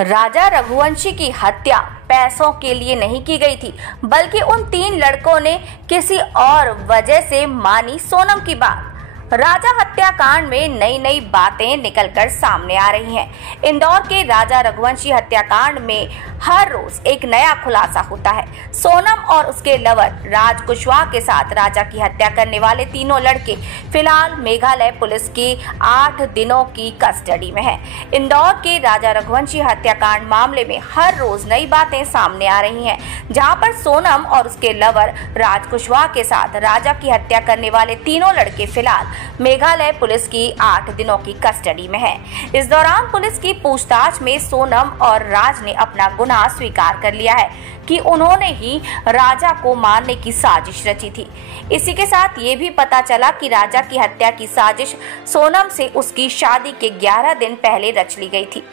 राजा रघुवंशी की हत्या पैसों के लिए नहीं की गई थी, बल्कि उन 3 लड़कों ने किसी और वजह से मानी सोनम की बात। राजा हत्याकांड में नई नई बातें निकलकर सामने आ रही हैं। इंदौर के राजा रघुवंशी हत्याकांड में हर रोज एक नया खुलासा होता है। सोनम और उसके लवर राज कुशवाहा के साथ राजा की हत्या करने वाले तीनों लड़के फिलहाल मेघालय पुलिस की 8 दिनों की कस्टडी में हैं। इंदौर के राजा रघुवंशी हत्याकांड मामले में हर रोज नई बातें सामने आ रही हैं, जहां पर सोनम और उसके लवर राज कुशवाहा के साथ राजा की हत्या करने वाले तीनों लड़के फिलहाल मेघालय पुलिस की 8 दिनों की कस्टडी में है। इस दौरान पुलिस की पूछताछ में सोनम और राज ने अपना गुनाह स्वीकार कर लिया है कि उन्होंने ही राजा को मारने की साजिश रची थी। इसी के साथ ये भी पता चला कि राजा की हत्या की साजिश सोनम से उसकी शादी के 11 दिन पहले रच ली गई थी।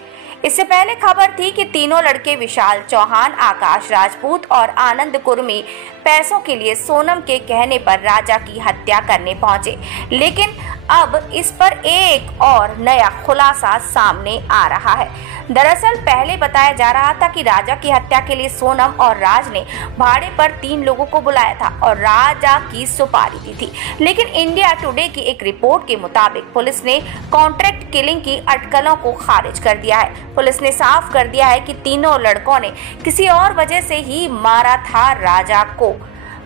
इससे पहले खबर थी कि तीनों लड़के विशाल चौहान, आकाश राजपूत और आनंद कुर्मी पैसों के लिए सोनम के कहने पर राजा की हत्या करने पहुंचे, लेकिन अब इस पर एक और नया खुलासा सामने आ रहा है। दरअसल पहले बताया जा रहा था कि राजा की हत्या के लिए सोनम और राज ने भाड़े पर 3 लोगों को बुलाया था और राजा की सुपारी दी थी, लेकिन इंडिया टुडे की एक रिपोर्ट के मुताबिक पुलिस ने कॉन्ट्रैक्ट किलिंग की अटकलों को खारिज कर दिया है। पुलिस ने साफ कर दिया है कि तीनों लड़कों ने किसी और वजह से ही मारा था राजा को।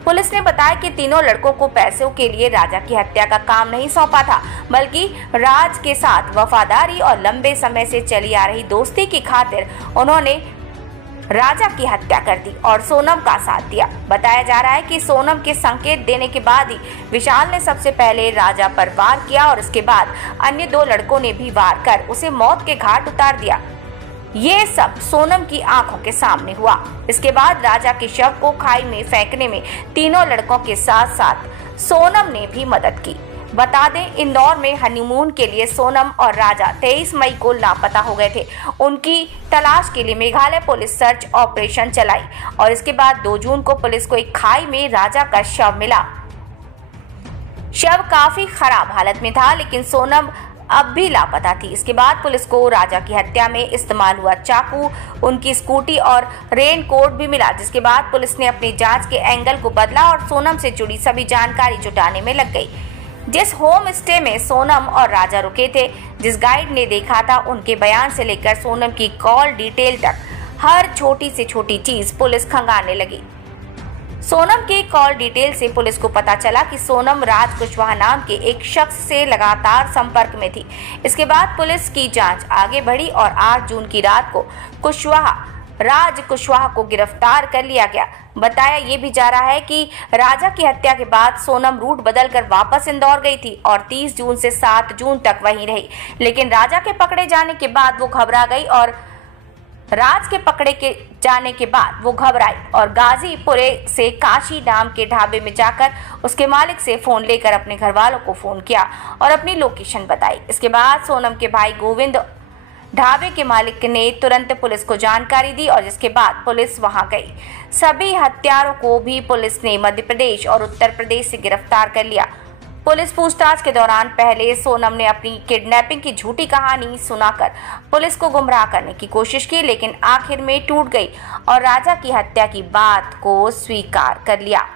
पुलिस ने बताया कि तीनों लड़कों को पैसों के लिए राजा की हत्या का काम नहीं सौंपा था, बल्कि राज के साथ वफादारी और लंबे समय से चली आ रही दोस्ती की खातिर उन्होंने राजा की हत्या कर दी और सोनम का साथ दिया। बताया जा रहा है कि सोनम के संकेत देने के बाद ही विशाल ने सबसे पहले राजा पर वार किया और इसके बाद अन्य 2 लड़कों ने भी वार कर उसे मौत के घाट उतार दिया। ये सब सोनम की आंखों के सामने हुआ। इसके बाद राजा के शव को खाई में फेंकने में तीनों लड़कों के साथ साथ सोनम ने भी मदद की। बता दें, इंदौर में हनीमून के लिए सोनम और राजा 23 मई को लापता हो गए थे। उनकी तलाश के लिए मेघालय पुलिस सर्च ऑपरेशन चलाई और इसके बाद 2 जून को पुलिस को एक खाई में राजा का शव मिला। शव काफी खराब हालत में था, लेकिन सोनम अब भी लापता थी। इसके बाद पुलिस को राजा की हत्या में इस्तेमाल हुआ चाकू, उनकी स्कूटी और रेनकोट भी मिला, जिसके बाद पुलिस ने अपनी जांच के एंगल को बदला और सोनम से जुड़ी सभी जानकारी जुटाने में लग गई। जिस होम स्टे में सोनम और राजा रुके थे, जिस गाइड ने देखा था, उनके बयान से लेकर सोनम की कॉल डिटेल तक हर छोटी से छोटी चीज पुलिस खंगालने लगी। सोनम के कॉल डिटेल से पुलिस को पता चला कि सोनम राज कुशवाहा नाम के एक शख्स से लगातार संपर्क में थी। इसके बाद पुलिस की जांच आगे बढ़ी और 8 जून की रात को राज कुशवाहा को गिरफ्तार कर लिया गया। बताया ये भी जा रहा है कि राजा की हत्या के बाद सोनम रूट बदलकर वापस इंदौर गई थी और 30 जून से 7 जून तक वहीं रही, लेकिन राजा के पकड़े जाने के बाद वो घबरा गई और वो घबराई और गाजीपुरे से काशी नाम के ढाबे में जाकर उसके मालिक से फोन लेकर अपने घर वालों को फोन किया और अपनी लोकेशन बताई। इसके बाद सोनम के भाई गोविंद ढाबे के मालिक ने तुरंत पुलिस को जानकारी दी और जिसके बाद पुलिस वहां गई। सभी हत्यारों को भी पुलिस ने मध्य प्रदेश और उत्तर प्रदेश से गिरफ्तार कर लिया। पुलिस पूछताछ के दौरान पहले सोनम ने अपनी किडनैपिंग की झूठी कहानी सुनाकर पुलिस को गुमराह करने की कोशिश की, लेकिन आखिर में टूट गई और राजा की हत्या की बात को स्वीकार कर लिया।